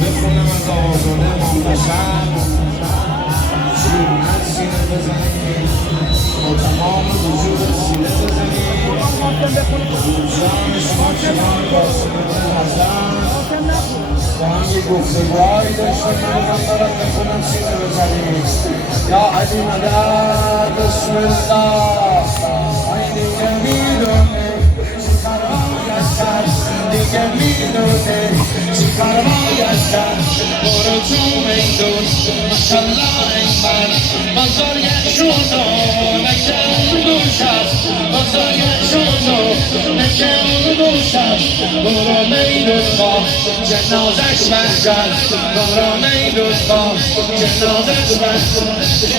بخونم از آزاده مامبشر شیر من سینه بزنیم با تمام وجود سینه بزنیم جان شما چنان با سینه حسن با هم یه گفتگوهایی داشتیم من دارم بخونم سینه بزنیم یا علی مدد بسم الله ای دیگه میدونه دیگه میدونه چی فرمایش کرد برو تو میدون ماشالله این من بزرگشون رو نکه اون گوش است بزرگشون رو نکه اون گوش است برو میدون با جنازش بنجل برو میدون با جنازش بنجل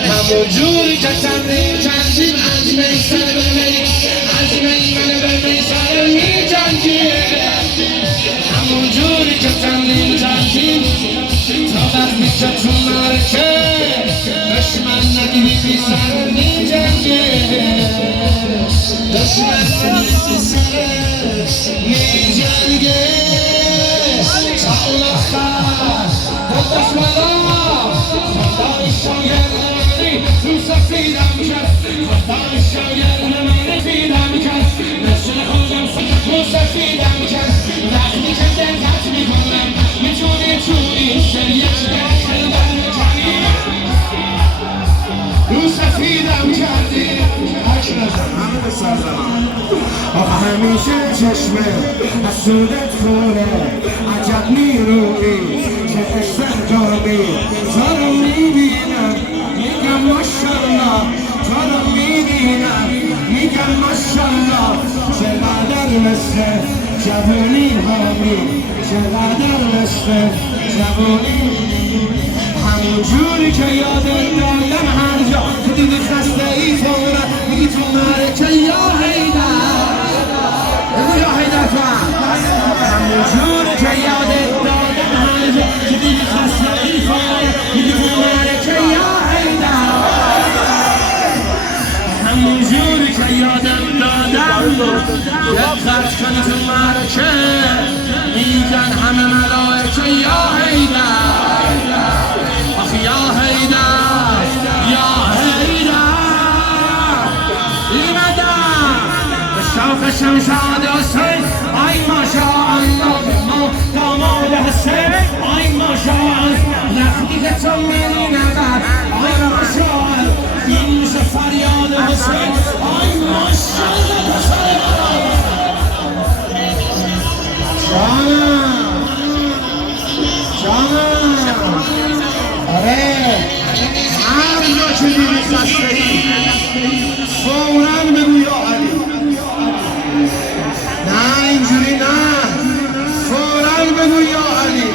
همون جوری که تمرین کردیم از میسر ببین از میمن ببین سر میجنگیم همون جوری که تمرین کردیم تا وقتی که تو مرکه دشمن ندیدی بی سر میجنگه دشمن ندیدی بی سر میجنگه تا اون آخر با دشمنا خدای شاید منی رو سفیدم کرد خدای شاید منی فیدم کرد نشون خودم رو سفیدم کرد وقتی که دقت میکنم میتونی تو این شریعت خلبت کنی رو سفیدم کردی حک نزن همه به سر زنم آقا همیشه چشمه حسودت خوره عجب نیروی که عشق داری تو رو میبینم میگم ماشالله تو رو میبینم میگم ماشالله چقدر مثل جوانی همی چقدر مثل جوانی همون جوری که یادت دادم هر جا تو دیدی خسته ای فورا میگی تو مرکه یا حیدر بگو یا حیدر تو همون جوری که یادت دادم هر جا تو دیدی خسته ای فورا میگی تو مرکه یا حیدر همون جوری که یادم دادم دقت کنی تو مرکه میگن همه ملائکه یا حیدر آخه یا حیدر یا حیدر ایمدم به شوق شمشاد حسین آی ماشاءالله ما داماد حسین آی ماشاءالله وقتی که تو میبینم آی ماشاءالله این میشه فریاد حسین آی ماشاءالله حسین جانم آره هر جا که دیدی خسته ای فوراً بگو یا علی نه اینجوری نه فوراً بگو یا علی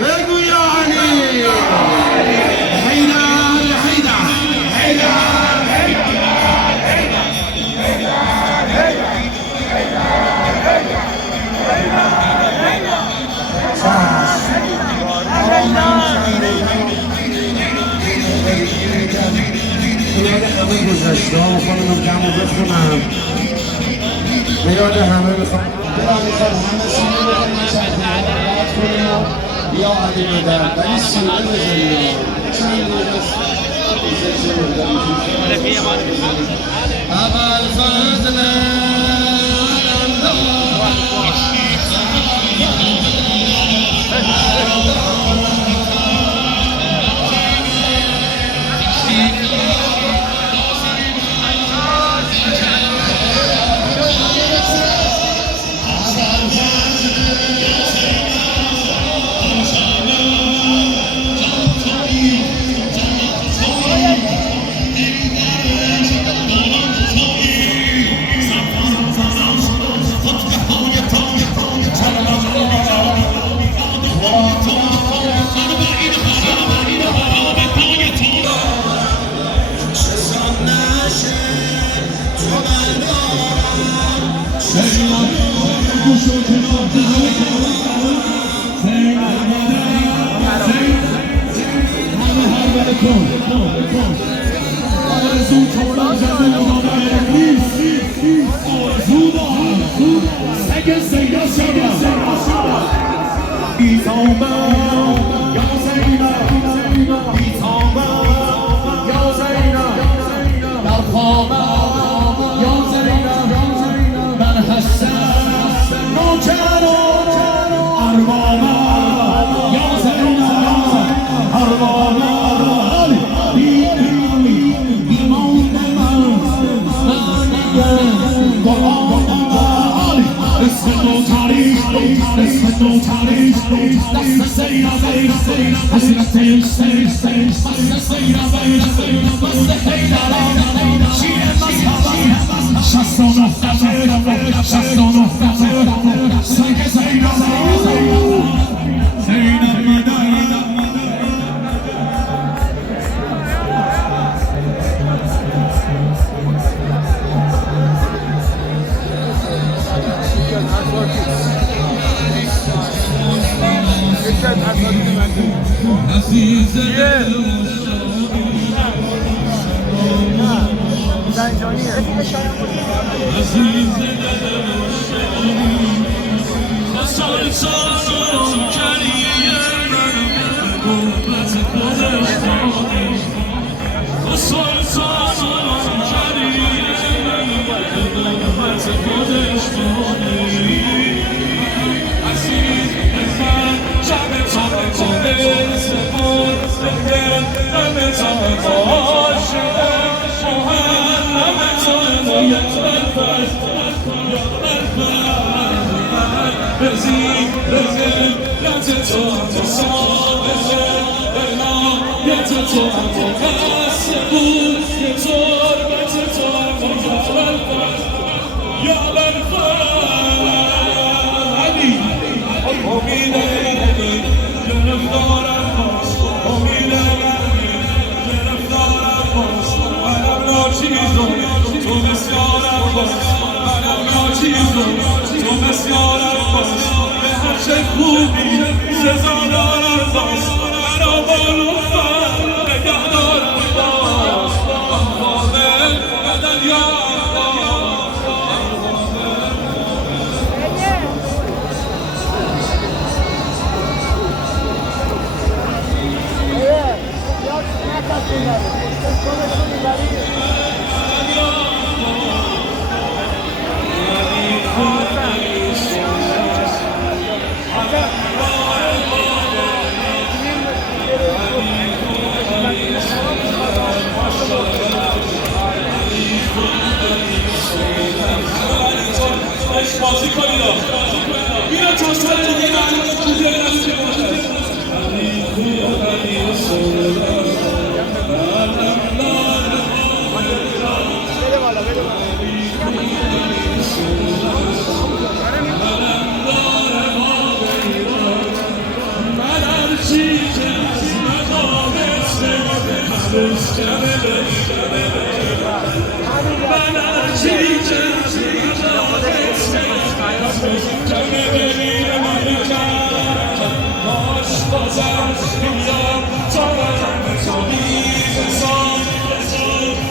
بگو یا علی حیدر حیدر حیدر یاد همه گذشته ها خانم کمو بخونم به یاد همه میخوام همه سینه بکنیم چند کنیم یا علی بدن ولی سینه بزنیم چند اول فضل Come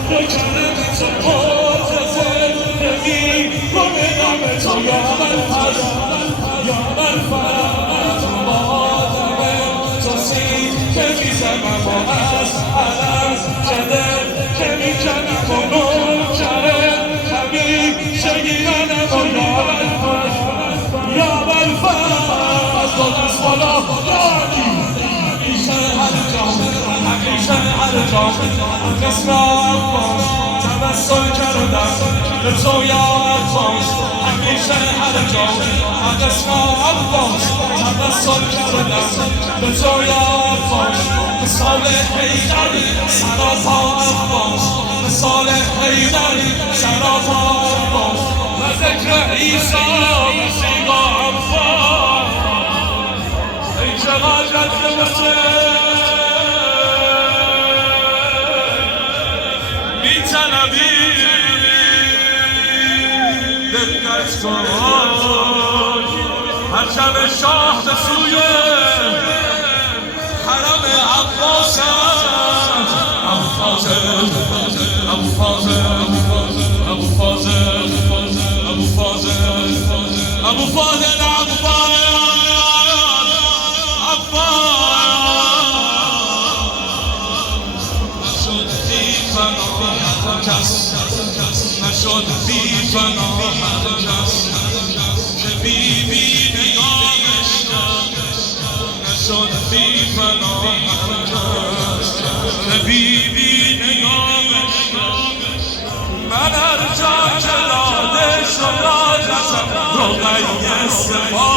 به کرم تو منتظر نمی کنه نام تو یا برفر یا برفر آدمه تو سید که میزنم و از علم زده که میکنم و نوکره همیشه گیرنم و یا برفر یا برفر از دو دست بالا همیشه هر جا قسم عباس توسل کردم به تو یا عباس همیشه هر جا قسم عباس توسل کردم به تو یا عباس مثال حیدری سراپا عباس مثال حیدری سراپا عباس و ذکر عیسی موسیقا عباس ای چقدر جد می‌طلبی دقت کن پرچم شاه به سوی حرم عباس ابو فاضل ابو فاضل ابو فاضل ابو فاضل ابو فاضل نشد بی فنا هر کس که بی نگاهش نشد بی فنا هر کس که بی نگاهش من هر جا که داده شد آجزم رو قیه سپاه